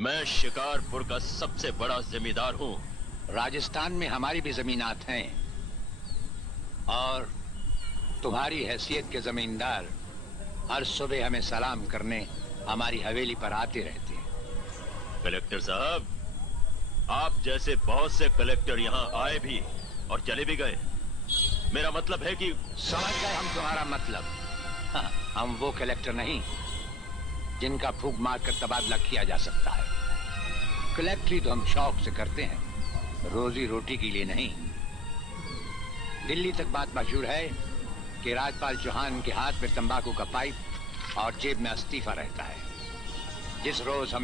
मैं शिकारपुर का सबसे बड़ा जमींदार हूँ। राजस्थान में हमारी भी जमीनात हैं और तुम्हारी हैसियत के जमींदार हर सुबह हमें सलाम करने हमारी हवेली पर आते रहते हैं। कलेक्टर साहब, आप जैसे बहुत से कलेक्टर यहाँ आए भी और चले भी गए। मेरा मतलब है कि समझ गए हम तुम्हारा मतलब। हाँ, हम वो कलेक्टर नहीं जिनका फूंक मारकर तबादला किया जा सकता है। कलेक्टरी तो हम शौक से करते हैं, रोजी रोटी के लिए नहीं। दिल्ली तक बात मशहूर है कि राजपाल चौहान के हाथ में तंबाकू का पाइप और जेब में इस्तीफा रहता है। जिस रोज हम